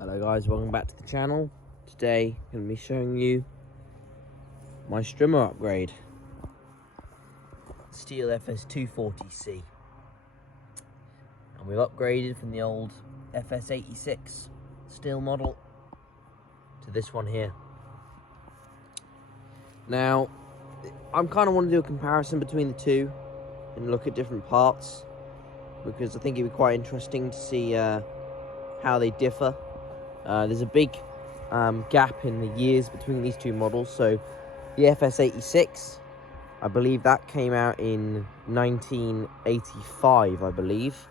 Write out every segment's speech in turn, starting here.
Hello guys, welcome back to the channel. Today I'm going to be showing you my strimmer upgrade. Stihl FS240C. And we've upgraded from the old FS86 Stihl model to this one here. Now, I'm kind of want to do a comparison between the two and look at different parts, because I think it'd be quite interesting to see how they differ. There's a big gap in the years between these two models. So the FS86, I believe that came out in 1985, I believe.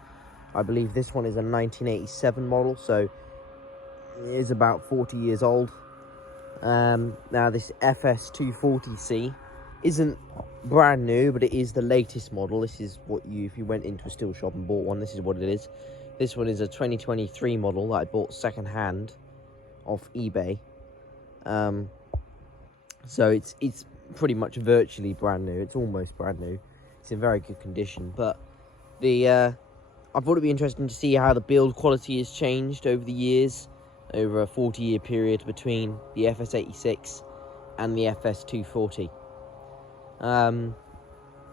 I believe this one is a 1987 model, so it is about 40 years old. Now this FS240C isn't brand new, but it is the latest model. This is what if you went into a Stihl shop and bought one, this is what it is. This one is a 2023 model that I bought second hand off eBay. So it's pretty much virtually brand new. It's almost brand new. It's in very good condition. But I thought it'd be interesting to see how the build quality has changed over the years, over a 40-year period between the FS86 and the FS240.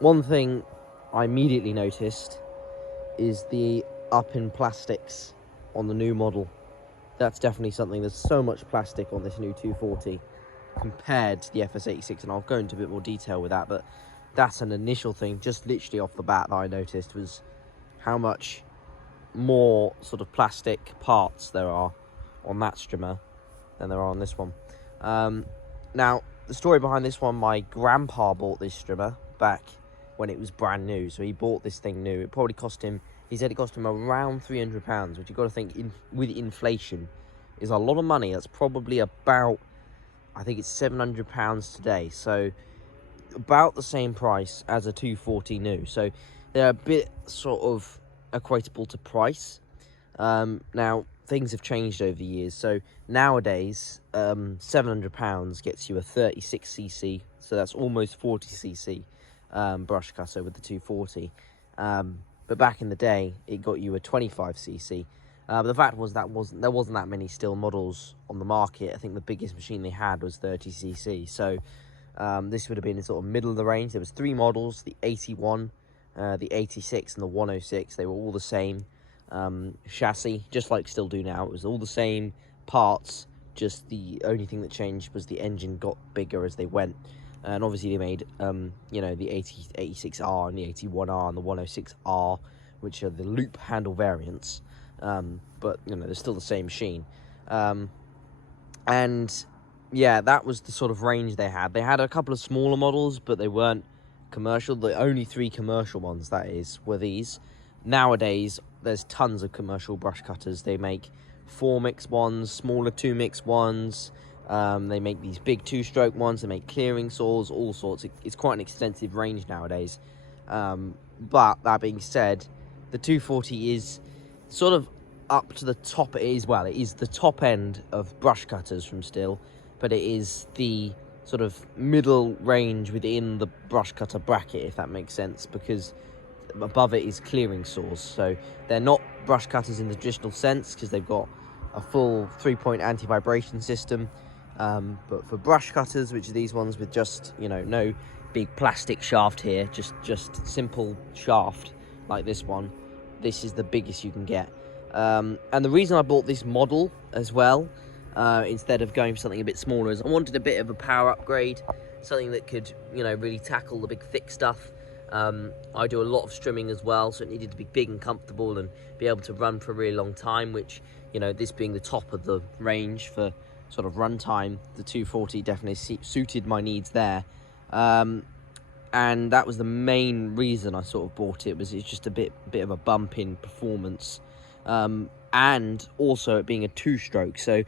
One thing I immediately noticed is the up in plastics on the new model. That's definitely something. There's so much plastic on this new 240 compared to the FS86, and I'll go into a bit more detail with that, but that's an initial thing, just literally off the bat, that I noticed, was how much more sort of plastic parts there are on that strimmer than there are on this one. Now, the story behind this one, my grandpa bought this strimmer back when it was brand new, so he bought this thing new. It probably cost him, he said it cost him around £300, which you've got to think, with inflation, is a lot of money. That's probably about, I think it's £700 today, so about the same price as a 240 new. So they're a bit sort of equatable to price. Now, things have changed over the years, so nowadays £700 gets you a 36cc, so that's almost 40cc brush cutter with the 240. But back in the day, it got you a 25cc. But the fact was there wasn't that many Stihl models on the market. I think the biggest machine they had was 30cc. So this would have been in sort of middle of the range. There was three models: the 81, the 86, and the 106. They were all the same chassis, just like Stihl do now. It was all the same parts. Just the only thing that changed was the engine got bigger as they went. And obviously they made, you know, the 86R and the 81R and the 106R, which are the loop handle variants. But, you know, they're still the same machine. And, yeah, that was the sort of range they had. They had a couple of smaller models, but they weren't commercial. The only three commercial ones, that is, were these. Nowadays, there's tons of commercial brush cutters. They make 4-mix ones, smaller 2-mix ones. They make these big 2-stroke ones. They make clearing saws, all sorts. It's quite an extensive range nowadays. But that being said, the 240 is sort of up to the top. It is the top end of brush cutters from Stihl, but it is the sort of middle range within the brush cutter bracket, if that makes sense, because above it is clearing saws. So they're not brush cutters in the traditional sense, because they've got a full 3-point anti-vibration system. But for brush cutters, which are these ones with just, you know, no big plastic shaft here, just simple shaft like this one, this is the biggest you can get. And the reason I bought this model as well, instead of going for something a bit smaller, is I wanted a bit of a power upgrade, something that could, you know, really tackle the big thick stuff. I do a lot of strimming as well, so it needed to be big and comfortable and be able to run for a really long time, which, you know, this being the top of the range for sort of run time, the 240 definitely suited my needs there. And that was the main reason I sort of bought it. It's just a bit of a bump in performance, and also it being a 2-stroke. So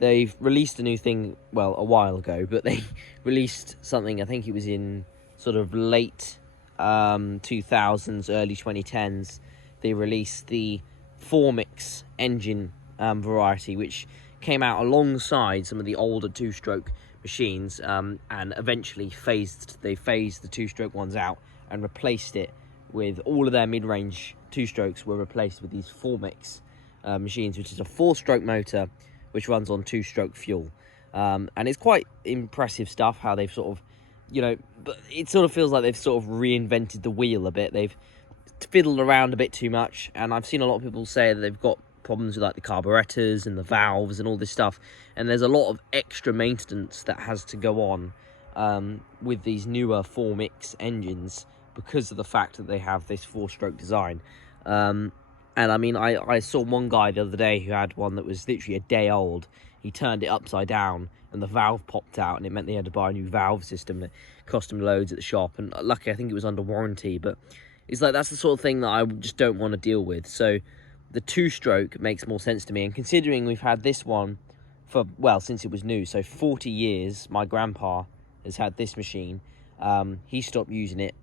they've released a new thing, well, a while ago, but they released something, I think it was in sort of late 2000s, early 2010s. They released the 4-mix engine variety, which came out alongside some of the older 2-stroke machines, and eventually phased the 2-stroke ones out and replaced it with all of their mid-range 2-strokes were replaced with these 4-mix machines, which is a 4-stroke motor which runs on 2-stroke fuel. And it's quite impressive stuff how they've sort of, but it sort of feels like they've sort of reinvented the wheel a bit. They've fiddled around a bit too much, and I've seen a lot of people say that they've got problems with like the carburetors and the valves and all this stuff, and there's a lot of extra maintenance that has to go on with these newer 4-mix engines because of the fact that they have this 4-stroke design. And I mean, I saw one guy the other day who had one that was literally a day old. He turned it upside down and the valve popped out, and it meant they had to buy a new valve system that cost him loads at the shop, and luckily I think it was under warranty. But it's like, that's the sort of thing that I just don't want to deal with. So the 2-stroke makes more sense to me, and considering we've had this one for, well, since it was new, so 40 years, my grandpa has had this machine. He stopped using it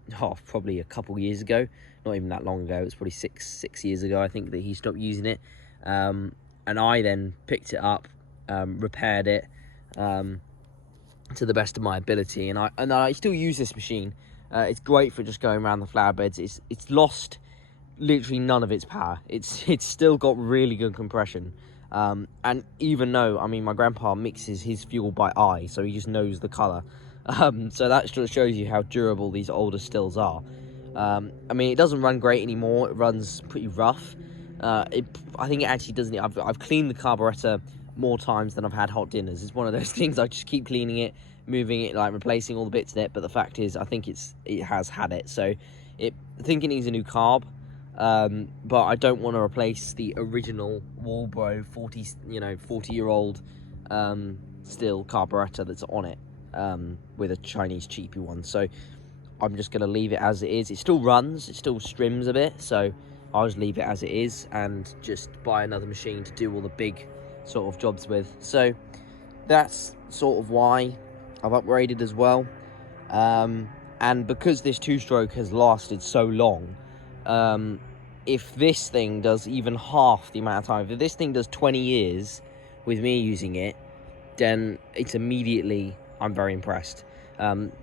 probably a couple years ago, not even that long ago. It was probably six years ago, I think, that he stopped using it. And I then picked it up, repaired it to the best of my ability, and I still use this machine. It's great for just going around the flower beds. It's lost literally none of its power. It's still got really good compression. And even though, I mean, my grandpa mixes his fuel by eye, so he just knows the colour. So that just shows you how durable these older Stihls are. I mean, it doesn't run great anymore. It runs pretty rough. I think it actually doesn't. I've cleaned the carburetor more times than I've had hot dinners. It's one of those things, I just keep cleaning it, moving it, like replacing all the bits in it. But the fact is, I think it has had it. So I think it needs a new carb. But I don't want to replace the original Walbro 40-year-old Stihl carburetor that's on it with a Chinese cheapy one. So I'm just going to leave it as it is. It still runs, it still strims a bit, so I'll just leave it as it is and just buy another machine to do all the big sort of jobs with. So that's sort of why I've upgraded as well. And because this 2-stroke has lasted so long, if this thing does even half the amount of time, if this thing does 20 years with me using it, then it's immediately, I'm very impressed.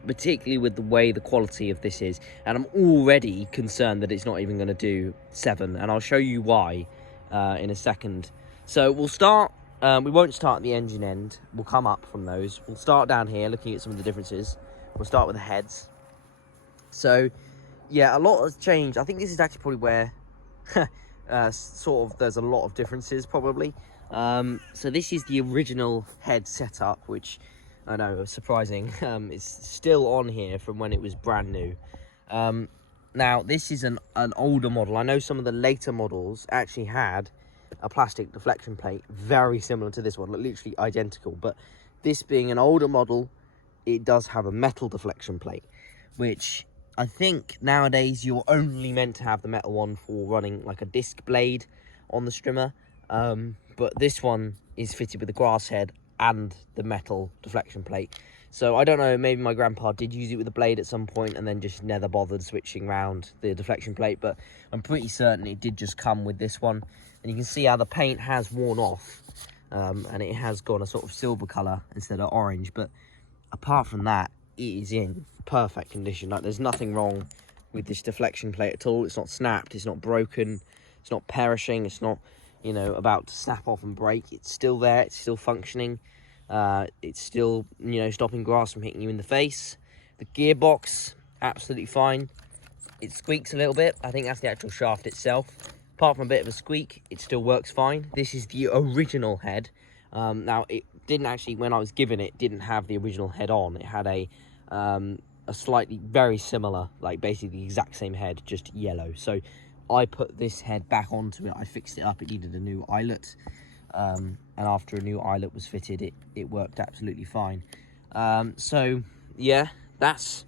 Particularly with the way the quality of this is, and I'm already concerned that it's not even going to do 7, and I'll show you why in a second. So we'll start, we won't start at the engine end, we'll come up from those. We'll start down here looking at some of the differences. We'll start with the heads. So yeah, a lot has changed. I think this is actually probably where sort of there's a lot of differences probably. So this is the original head setup, which I know is surprising. It's still on here from when it was brand new. Now this is an older model. I know some of the later models actually had a plastic deflection plate very similar to this one, literally identical, but this being an older model, it does have a metal deflection plate, which I think nowadays you're only meant to have the metal one for running like a disc blade on the strimmer, but this one is fitted with a grass head and the metal deflection plate. So I don't know, maybe my grandpa did use it with a blade at some point and then just never bothered switching around the deflection plate, but I'm pretty certain it did just come with this one. And you can see how the paint has worn off, and it has gone a sort of silver colour instead of orange, but apart from that, it is in perfect condition. Like, there's nothing wrong with this deflection plate at all. It's not snapped, it's not broken, it's not perishing, it's not, you know, about to snap off and break. It's still there, it's still functioning, it's still, you know, stopping grass from hitting you in the face. The gearbox, absolutely fine. It squeaks a little bit. I think that's the actual shaft itself. Apart from a bit of a squeak, it still works fine. This is the original head. Now, it didn't actually, when I was given it, didn't have the original head on. It had a slightly, very similar, like basically the exact same head, just yellow. So I put this head back onto it. I fixed it up. It needed a new eyelet. And after a new eyelet was fitted, it worked absolutely fine. So yeah, that's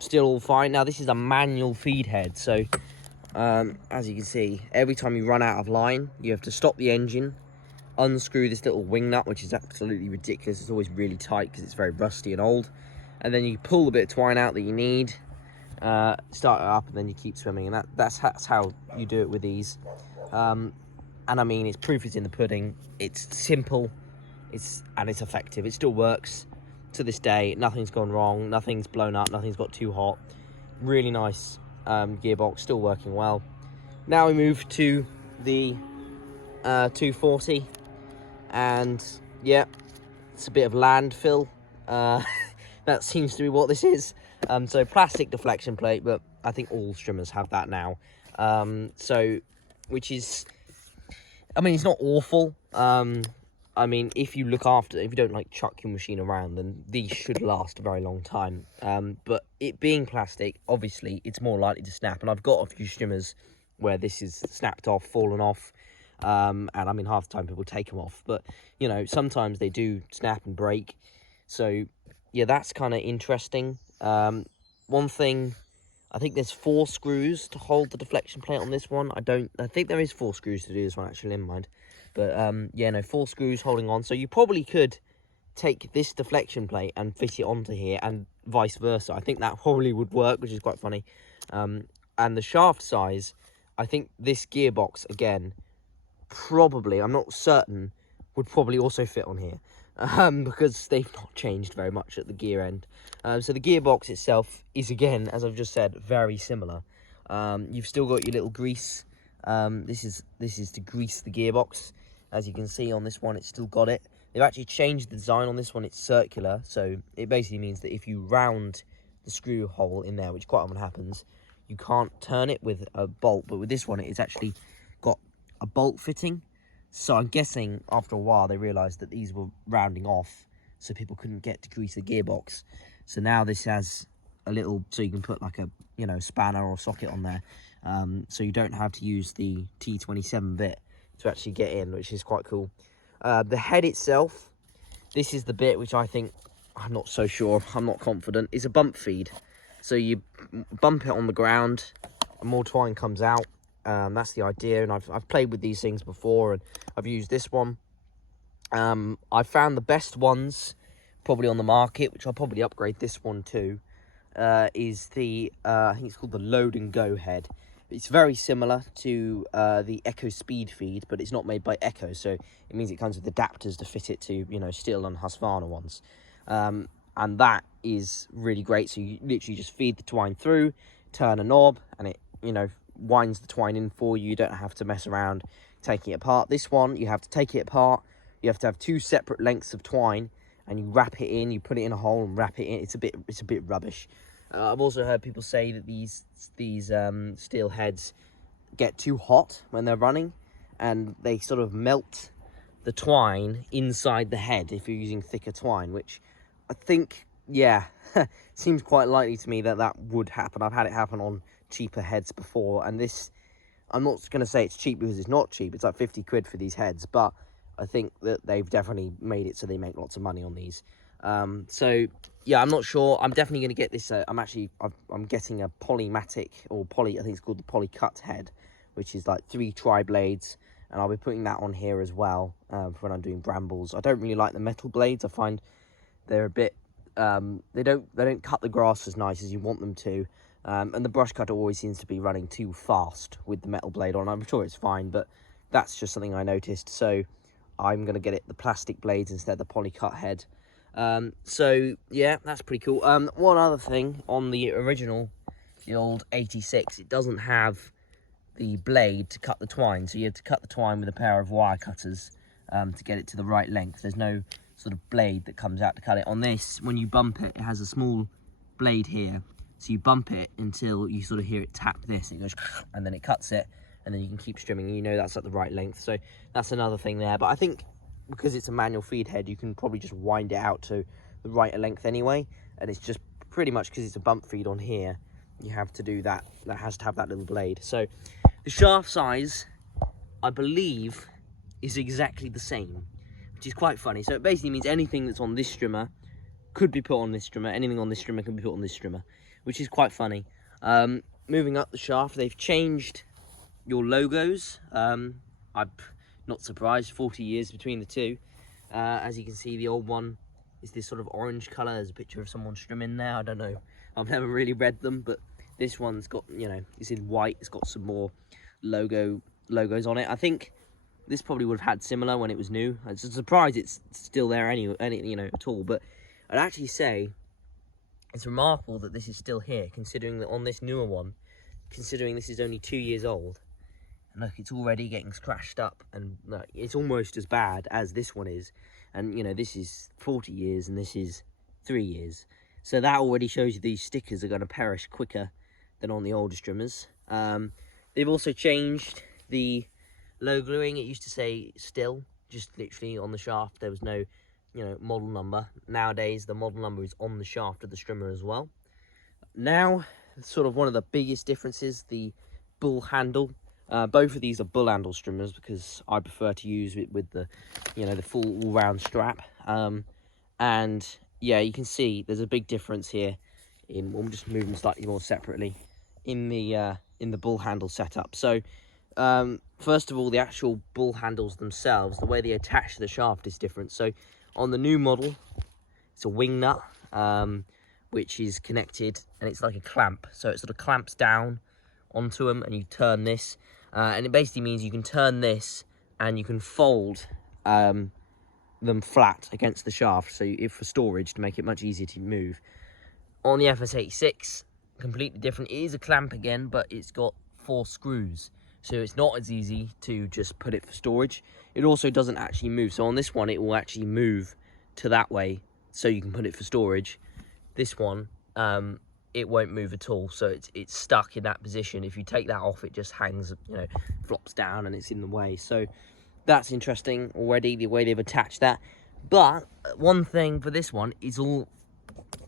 still all fine. Now, this is a manual feed head. So as you can see, every time you run out of line, you have to stop the engine, unscrew this little wing nut, which is absolutely ridiculous. It's always really tight because it's very rusty and old. And then you pull the bit of twine out that you need, start it up, and then you keep swimming. And that's how you do it with these. And I mean, its proof is in the pudding. It's simple, and it's effective. It still works to this day. Nothing's gone wrong, nothing's blown up, nothing's got too hot. Really nice gearbox, still working well. Now we move to the 240, and yeah, it's a bit of landfill. That seems to be what this is. So plastic deflection plate, but I think all strimmers have that now. Which is, I mean, it's not awful. I mean, if you don't like chuck your machine around, then these should last a very long time. But it being plastic, obviously, it's more likely to snap. And I've got a few strimmers where this is snapped off, fallen off. And I mean, half the time people take them off. But, you know, sometimes they do snap and break. So, yeah, that's kind of interesting. One thing, I think there's 4 screws to hold the deflection plate on this one. I think there is 4 screws to do this one, actually, in mind. But, yeah, no, 4 screws holding on. So you probably could take this deflection plate and fit it onto here and vice versa. I think that probably would work, which is quite funny. And the shaft size, I think this gearbox, again, probably, I'm not certain, would probably also fit on here. Because they've not changed very much at the gear end. So the gearbox itself is, again, as I've just said, very similar. You've still got your little grease. This is to grease the gearbox. As you can see on this one, it's still got it. They've actually changed the design on this one. It's circular, so it basically means that if you round the screw hole in there, which quite often happens, you can't turn it with a bolt. But with this one, it's actually got a bolt fitting. So I'm guessing after a while they realised that these were rounding off, so people couldn't get to grease the gearbox. So now this has a little, so you can put like a, you know, spanner or socket on there. So you don't have to use the T27 bit to actually get in, which is quite cool. The head itself, this is the bit which I think, I'm not so sure, I'm not confident, is a bump feed. So you bump it on the ground, and more twine comes out. That's the idea, and I've played with these things before, and I've used this one. I found the best ones probably on the market, which I'll probably upgrade this one to, is the, I think it's called the Load and Go head. It's very similar to the Echo Speed Feed, but it's not made by Echo, so it means it comes with adapters to fit it to, you know, Stihl and Husqvarna ones. And that is really great, so you literally just feed the twine through, turn a knob, and it, you know, winds the twine in for you. You don't have to mess around taking it apart. This one, you have to take it apart. You have to have 2 separate lengths of twine, and you wrap it in. You put it in a hole and wrap it in. It's a bit rubbish. I've also heard people say that these Stihl heads get too hot when they're running, and they sort of melt the twine inside the head if you're using thicker twine, which I think, yeah, seems quite likely to me that that would happen. I've had it happen on cheaper heads before, and this, I'm not going to say it's cheap because it's not cheap. It's like 50 quid for these heads, but I think that they've definitely made it so they make lots of money on these. So yeah, I'm not sure. I'm definitely going to get this. I'm getting a Polymatic, or I think it's called the Polycut head, which is like 3 tri-blades, and I'll be putting that on here as well for when I'm doing brambles. I don't really like the metal blades. I find they're a bit, they don't cut the grass as nice as you want them to. And the brush cutter always seems to be running too fast with the metal blade on. I'm sure it's fine, but that's just something I noticed. So I'm going to get the plastic blades instead of the Polycut head. So yeah, that's pretty cool. One other thing, on the original, the old 86, it doesn't have the blade to cut the twine. So you have to cut the twine with a pair of wire cutters to get it to the right length. There's no sort of blade that comes out to cut it. On this, when you bump it, it has a small blade here. So you bump it until you sort of hear it tap this, and it goes, and then it cuts it, and then you can keep strimming, and you know that's at the right length. So that's another thing there. But I think because it's a manual feed head, you can probably just wind it out to the right length anyway. And it's just pretty much because it's a bump feed on here, you have to do that. That has to have that little blade. So the shaft size, I believe, is exactly the same, which is quite funny. So it basically means anything that's on this strimmer could be put on this strimmer. Anything on this strimmer can be put on this strimmer, which is quite funny. Moving up the shaft, they've changed your logos. I'm not surprised, 40 years between the two. As you can see, the old one is this sort of orange colour. There's a picture of someone strimming there. I don't know, I've never really read them, but this one's got, you know, it's in white. It's got some more logos on it. I think this probably would have had similar when it was new. It's a surprise it's still there you know, at all. But I'd actually say it's remarkable that this is still here, considering that on this newer one, considering this is only 2 years old, And look, it's already getting scratched up, and look, it's almost as bad as this one is. And you know, this is 40 years and this is 3 years. So that already shows you these stickers are going to perish quicker than on the older strimmers. They've also changed the logoing. It used to say Stihl, just literally on the shaft. There was no, you know, model number. Nowadays, the model number is on the shaft of the strimmer as well. Now, sort of one of the biggest differences, the bull handle. Both of these are bull handle strimmers because I prefer to use it with the, you know, the full all-round strap. And yeah, you can see there's a big difference here. We'll just move them slightly more separately in the bull handle setup. So first of all, the actual bull handles themselves, the way they attach to the shaft is different. So on the new model, it's a wing nut, which is connected, and it's like a clamp. So it sort of clamps down onto them, and you turn this, and it basically means you can turn this and you can fold them flat against the shaft, so if for storage, to make it much easier to move. On the FS86, completely different. It is a clamp again, but it's got 4 screws, so it's not as easy to just put it for storage. It also doesn't actually move. So on this one, it will actually move to that way, so you can put it for storage. This one, it won't move at all, so it's stuck in that position. If you take that off, it just hangs, you know, flops down, and it's in the way. So that's interesting already, the way they've attached that. But one thing for this one is all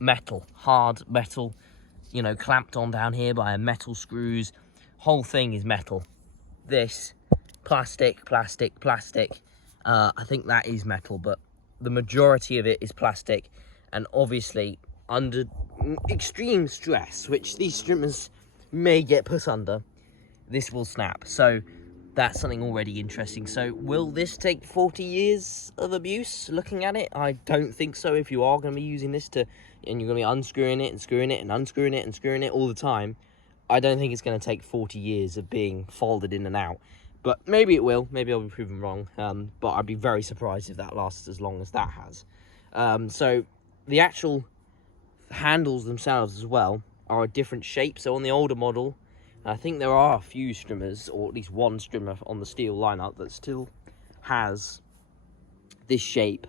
metal, hard metal, you know, clamped on down here by metal screws. Whole thing is metal. This plastic. I think that is metal, but the majority of it is plastic, and obviously under extreme stress, which these strimmers may get put under, this will snap. So that's something already interesting. So will this take 40 years of abuse looking at it? I don't think so. If you are going to be using this and you're going to be unscrewing it and screwing it and unscrewing it and screwing it all the time, I don't think it's going to take 40 years of being folded in and out. But maybe it will. Maybe I'll be proven wrong. But I'd be very surprised if that lasts as long as that has. So the actual handles themselves as well are a different shape. So on the older model, I think there are a few strimmers, or at least one strimmer on the Stihl lineup that still has this shape,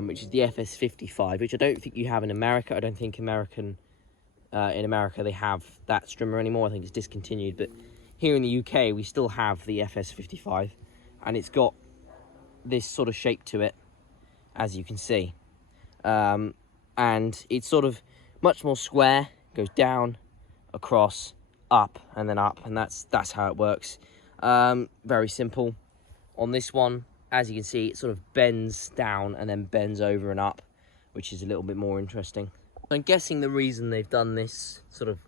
which is the FS55, which I don't think you have in America. I don't think in America they have that strimmer anymore. I think it's discontinued. But here in the UK, we still have the FS55, and it's got this sort of shape to it, as you can see. And it's sort of much more square, goes down, across, up, and then up, and that's how it works. Very simple. On this one, as you can see, it sort of bends down and then bends over and up, which is a little bit more interesting. I'm guessing the reason they've done this sort of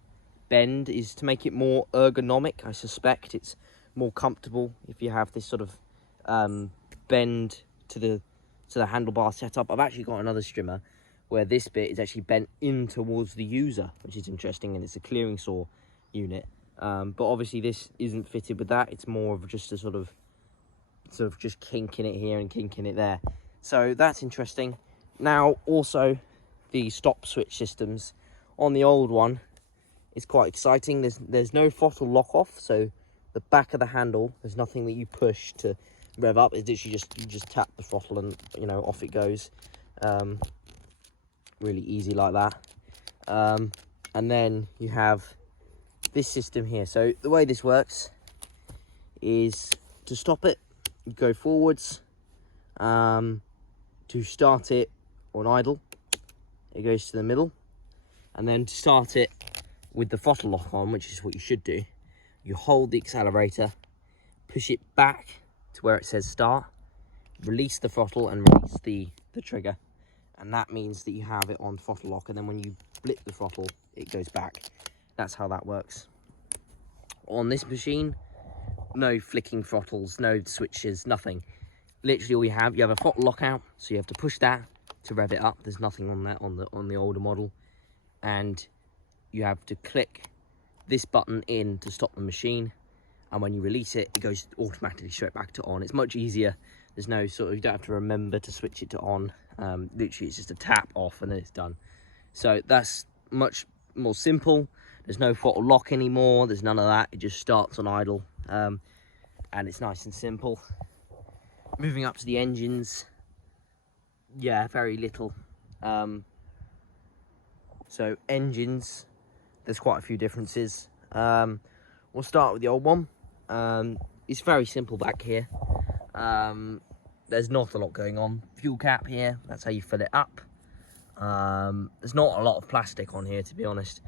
bend is to make it more ergonomic. I suspect it's more comfortable if you have this sort of bend to the handlebar setup. I've actually got another strimmer where this bit is actually bent in towards the user, which is interesting, and it's a clearing saw unit. But obviously this isn't fitted with that. It's more of just a sort of just kinking it here and kinking it there. So that's interesting. Now also the stop switch systems on the old one is quite exciting. There's no throttle lock off, so the back of the handle, there's nothing that you push to rev up. It's literally you just tap the throttle and, you know, off it goes. Really easy like that. And then you have this system here. So the way this works is to stop it, you go forwards. To start it on idle, it goes to the middle. And then to start it with the throttle lock on, which is what you should do, you hold the accelerator, push it back to where it says start, release the throttle and release the trigger. And that means that you have it on throttle lock, and then when you blip the throttle, it goes back. That's how that works. On this machine, no flicking throttles, no switches, nothing. Literally all you have a throttle lockout, so you have to push that to rev it up. There's nothing on that on the older model. And you have to click this button in to stop the machine, and when you release it, it goes automatically straight back to on. It's much easier. There's no sort of, you don't have to remember to switch it to on. Literally it's just a tap off and then it's done. So that's much more simple. There's no throttle lock anymore, there's none of that. It just starts on idle. and it's nice and simple. Moving up to the engines, yeah, very little. So engines, there's quite a few differences. We'll start with the old one. It's very simple back here. There's not a lot going on. Fuel cap here, that's how you fill it up. There's not a lot of plastic on here, to be honest.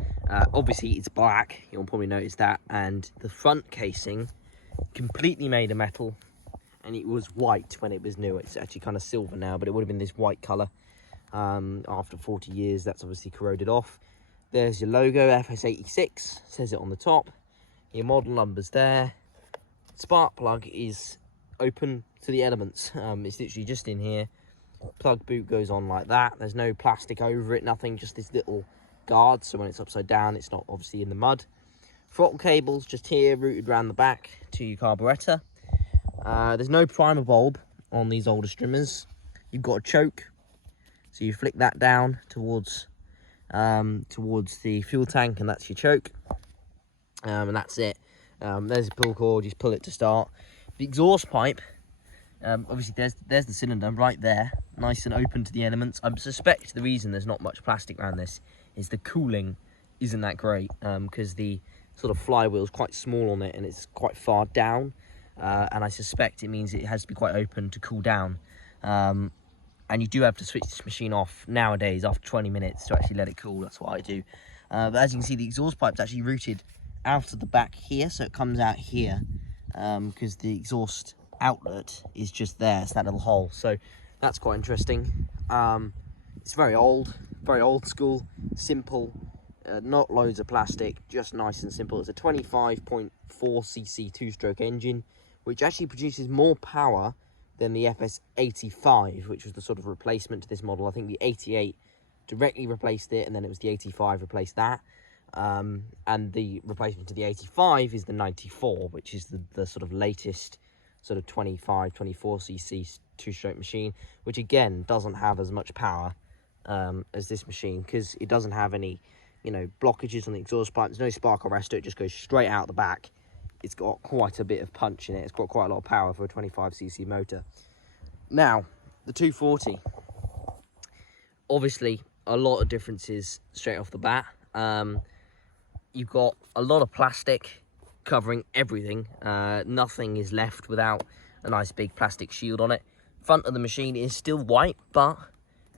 Obviously it's black, you'll probably notice that, and the front casing completely made of metal, and it was white when it was new. It's actually kind of silver now, but it would have been this white colour. After 40 years, that's obviously corroded off. There's your logo, FS86, says it on the top. Your model number's there. Spark plug is open to the elements. It's literally just in here. Plug boot goes on like that. There's no plastic over it, nothing, just this little guard, so when it's upside down, it's not obviously in the mud. Throttle cables just here, routed around the back to your carburettor. There's no primer bulb on these older strimmers. You've got a choke, so you flick that down towards the fuel tank, and that's your choke. And that's it. There's a pull cord, you just pull it to start. The exhaust pipe, obviously there's the cylinder right there, nice and open to the elements. I suspect the reason there's not much plastic around this is the cooling isn't that great, because the sort of flywheel is quite small on it and it's quite far down, and I suspect it means it has to be quite open to cool down. And you do have to switch this machine off nowadays after 20 minutes to actually let it cool. That's what I do. But as you can see, the exhaust pipe's actually routed out of the back here, so it comes out here, because the exhaust outlet is just there. It's that little hole, so that's quite interesting. It's very old school, simple, not loads of plastic, just nice and simple. It's a 25.4cc two-stroke engine, which actually produces more power than the FS85, which was the sort of replacement to this model. I think the 88 directly replaced it, and then it was the 85 replaced that. And the replacement to the 85 is the 94, which is the sort of latest sort of 24cc two-stroke machine, which again doesn't have as much power as this machine, because it doesn't have any, blockages on the exhaust pipe. There's no spark arrestor, it just goes straight out the back. It's got quite a bit of punch in it. It's got quite a lot of power for a 25cc motor. Now, the 240. Obviously, a lot of differences straight off the bat. You've got a lot of plastic covering everything. Nothing is left without a nice big plastic shield on it. Front of the machine is still white, but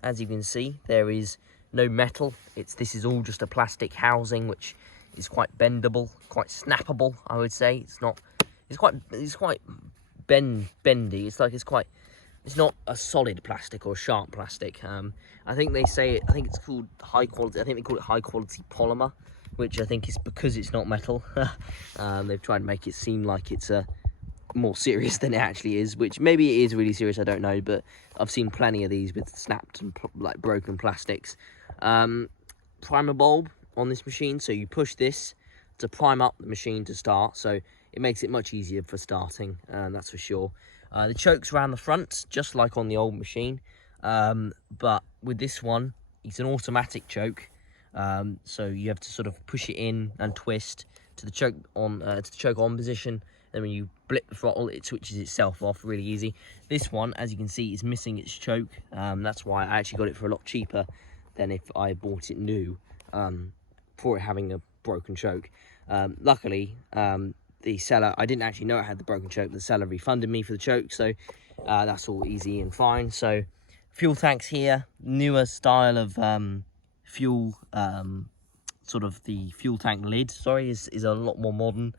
as you can see, there is no metal. This is all just a plastic housing, which is quite bendable, quite snappable, I would say. It's quite bendy. It's not a solid plastic or a sharp plastic. I think it's called high quality. I think they call it high quality polymer, which I think is because it's not metal. They've tried to make it seem like it's more serious than it actually is, which maybe it is really serious, I don't know, but I've seen plenty of these with snapped and broken plastics. Primer bulb on this machine, so you push this to prime up the machine to start, so it makes it much easier for starting, that's for sure. The choke's around the front, just like on the old machine, but with this one, it's an automatic choke, so you have to sort of push it in and twist to the choke on position. Then when you blip the throttle, it switches itself off really easy. This one, as you can see, is missing its choke. That's why I actually got it for a lot cheaper than if I bought it new, for it having a broken choke. Luckily, the seller, I didn't actually know it had the broken choke. The seller refunded me for the choke, so that's all easy and fine. So fuel tanks here, newer style of fuel, sort of the fuel tank lid, is a lot more modern,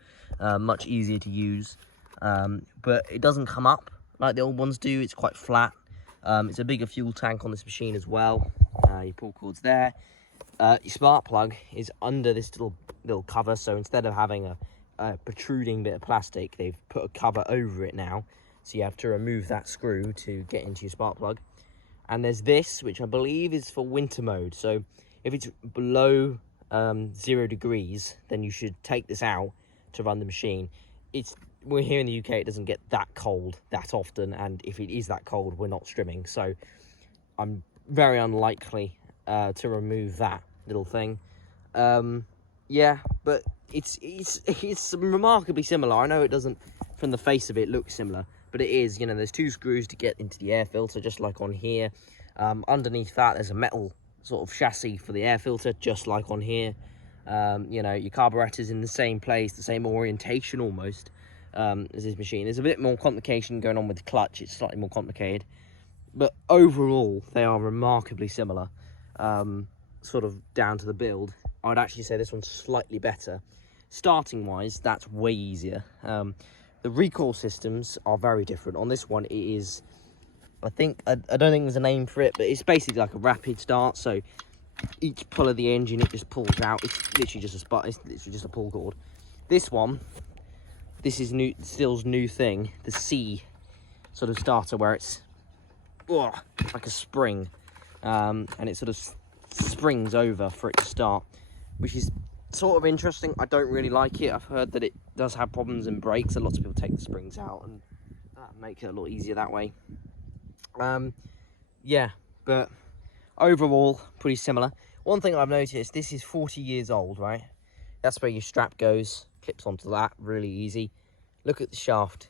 much easier to use, but it doesn't come up like the old ones do. It's quite flat. It's a bigger fuel tank on this machine as well. Your pull cord's there. Your spark plug is under this little cover, so instead of having a protruding bit of plastic, they've put a cover over it now, so you have to remove that screw to get into your spark plug. And there's this, which I believe is for winter mode, so if it's below 0 degrees, then you should take this out to run the machine. We're here in the UK, it doesn't get that cold that often, and if it is that cold, we're not strimming, so I'm very unlikely to remove that little thing. Yeah, but it's remarkably similar. I know it doesn't from the face of it, looks similar, but it is, you know, there's 2 screws to get into the air filter, just like on here. Underneath that, there's a metal sort of chassis for the air filter, just like on here. You know, your carburetor's in the same place, the same orientation almost as this machine. There's a bit more complication going on with the clutch. It's slightly more complicated, but overall they are remarkably similar, sort of down to the build. I'd actually say this one's slightly better. Starting wise, that's way easier. The recoil systems are very different. On this one, it is, I don't think there's a name for it, but it's basically like a rapid start. So each pull of the engine, it just pulls out. It's literally just a spot. It's literally just a pull cord. This one, this is Stihl's new thing, the C sort of starter, where it's like a spring, and it sort of springs over for it to start, which is sort of interesting. I don't really like it. I've heard that it does have problems in brakes, and lots of people take the springs out and make it a lot easier that way. Yeah, but overall pretty similar. One thing I've noticed, this is 40 years old, right? That's where your strap goes, clips onto that, really easy. Look at the shaft.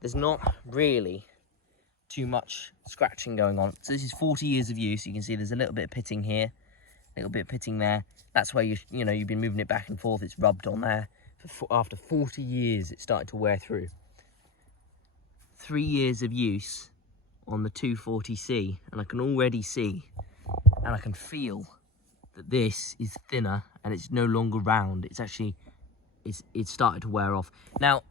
There's not really too much scratching going on. So this is 40 years of use. You can see there's a little bit of pitting here, a little bit of pitting there. That's where you've been moving it back and forth. It's rubbed on there. After 40 years, it started to wear through. 3 years of use on the 240C, and I can already see and I can feel that this is thinner and it's no longer round. It's actually, it's started to wear off. Now,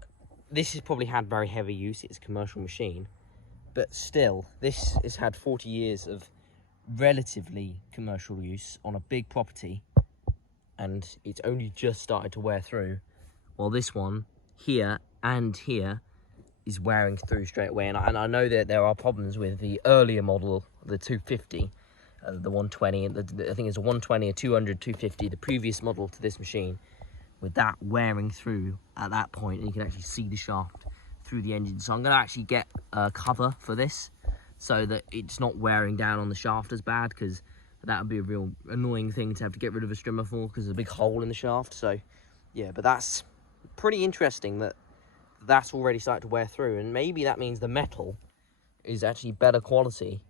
this has probably had very heavy use. It's a commercial machine, but still, this has had 40 years of relatively commercial use on a big property, and it's only just started to wear through, while this one here and here is wearing through straight away. And I know that there are problems with the earlier model, the 250, the 120, and I think it's a 120, a 200, 250, the previous model to this machine, with that wearing through at that point, and you can actually see the shaft through the engine. So I'm going to actually get a cover for this so that it's not wearing down on the shaft as bad, because that would be a real annoying thing to have to get rid of a strimmer for, because there's a big hole in the shaft. So yeah, but that's pretty interesting that that's already started to wear through, and maybe that means the metal is actually better quality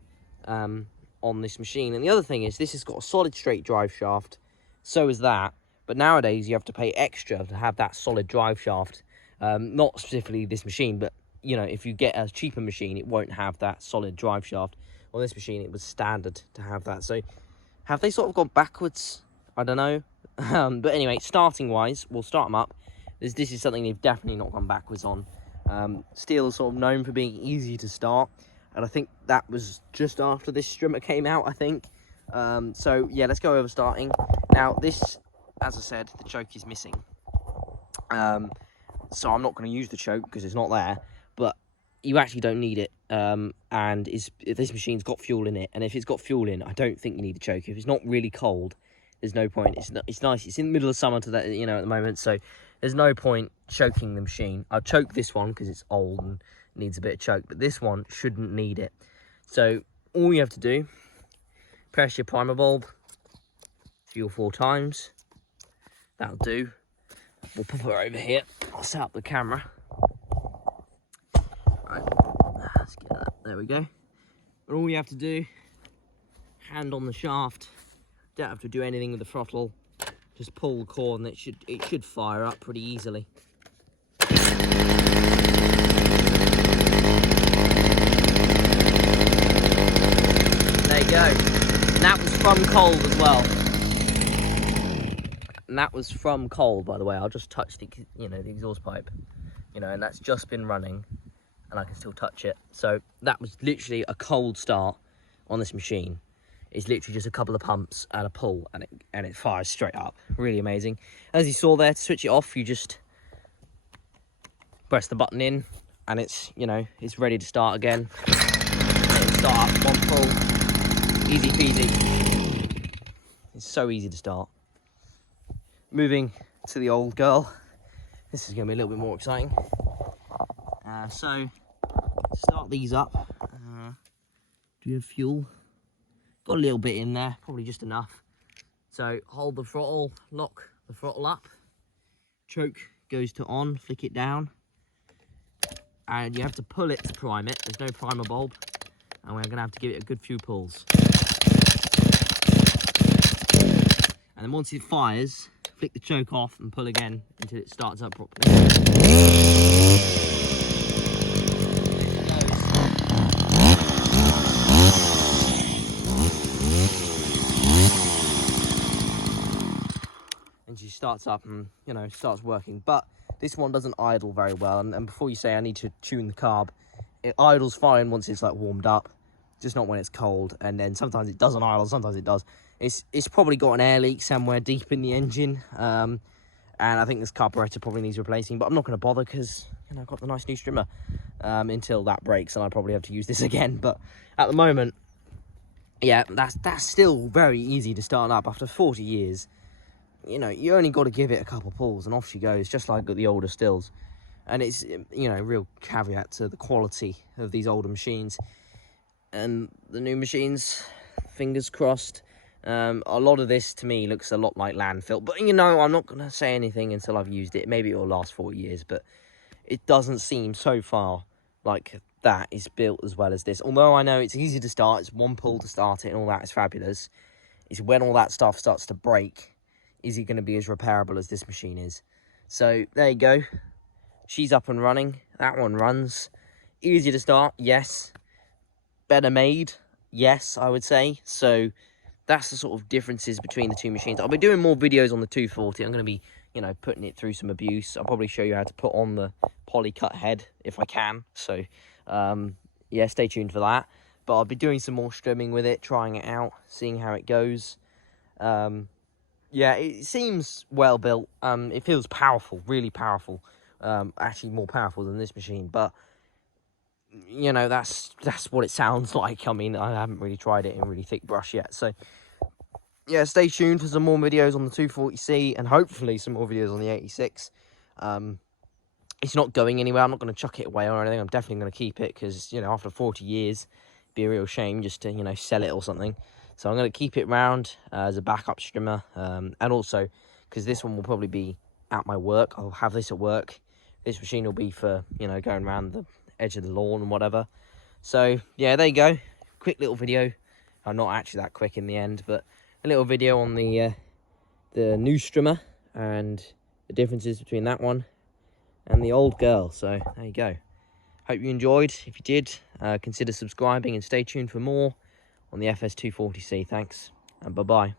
on this machine. And the other thing is, this has got a solid straight drive shaft, so is that, but nowadays you have to pay extra to have that solid drive shaft. Not specifically this machine, but you know, if you get a cheaper machine, it won't have that solid drive shaft. On this machine, it was standard to have that. So have they sort of gone backwards? I don't know. But anyway, starting wise, we'll start them up. This is something they've definitely not gone backwards on. Stihl is sort of known for being easy to start, and I think that was just after this strimmer came out, I think. So yeah, let's go over starting. Now this, as I said, the choke is missing. So I'm not going to use the choke because it's not there, but you actually don't need it. And if this machine's got fuel in it, and if it's got fuel in, I don't think you need the choke. If it's not really cold, there's no point. It's nice. It's in the middle of summer at the moment, so there's no point choking the machine. I'll choke this one because it's old and needs a bit of choke, but this one shouldn't need it. So all you have to do, press your primer bulb 3 or 4 times. That'll do. We'll pop her over here. I'll set up the camera. Right, let's get that. There we go. And all you have to do, hand on the shaft. Don't have to do anything with the throttle. Just pull the cord, and it should fire up pretty easily. There you go. And that was from cold as well. And that was from cold, by the way. I'll just touch the exhaust pipe, and that's just been running, and I can still touch it. So that was literally a cold start on this machine. It's literally just a couple of pumps and a pull, and it fires straight up. Really amazing. As you saw there, to switch it off, you just press the button in, and it's ready to start again. It'll start up, one pull, easy peasy. It's so easy to start. Moving to the old girl. This is going to be a little bit more exciting. So, start these up. Do you have fuel? Got a little bit in there, probably just enough. So, hold the throttle, lock the throttle up. Choke goes to on, flick it down. and you have to pull it to prime it. There's no primer bulb, and we're going to have to give it a good few pulls. And then once it fires, flick the choke off and pull again until it starts up properly. And she starts up and, you know, starts working. But this one doesn't idle very well. And before you say I need to tune the carb, it idles fine once it's like warmed up, just not when it's cold. And then sometimes it doesn't idle, sometimes it does. It's probably got an air leak somewhere deep in the engine. And I think this carburetor probably needs replacing, but I'm not going to bother because, you know, I've got the nice new strimmer until that breaks, and I probably have to use this again. But at the moment, yeah, that's still very easy to start up after 40 years. You know, you only got to give it a couple pulls and off she goes, just like the older Stihls. And it's, you know, real caveat to the quality of these older machines. And the new machines, fingers crossed. A lot of this to me looks a lot like landfill, but you know, I'm not going to say anything until I've used it. Maybe it will last 4 years, but it doesn't seem so far like that is built as well as this. Although I know it's easy to start, it's one pull to start it and all that is fabulous. It's when all that stuff starts to break, is it going to be as repairable as this machine is? So there you go. She's up and running. That one runs. Easy to start, yes. Better made, yes, I would say. So that's the sort of differences between the two machines. I'll be doing more videos on the 240. I'm going to be, you know, putting it through some abuse. I'll probably show you how to put on the poly cut head if I can. So, yeah, stay tuned for that. But I'll be doing some more strimming with it, trying it out, seeing how it goes. Yeah, it seems well built. It feels powerful, really powerful. Actually more powerful than this machine, but you know, that's what it sounds like. I mean, I haven't really tried it in really thick brush yet, so yeah, stay tuned for some more videos on the 240C and hopefully some more videos on the 86. It's not going anywhere. I'm not going to chuck it away or anything. I'm definitely going to keep it because, you know, after 40 years, it'd be a real shame just to, you know, sell it or something. So I'm going to keep it around as a backup strimmer, and also because this one will probably be at my work. I'll have this at work. This machine will be for, you know, going around the edge of the lawn and whatever. So yeah, there you go. Quick little video. Not actually that quick in the end, but a little video on the new strimmer and the differences between that one and the old girl. So there you go. Hope you enjoyed. If you did, consider subscribing and stay tuned for more on the FS240C. Thanks, and bye-bye.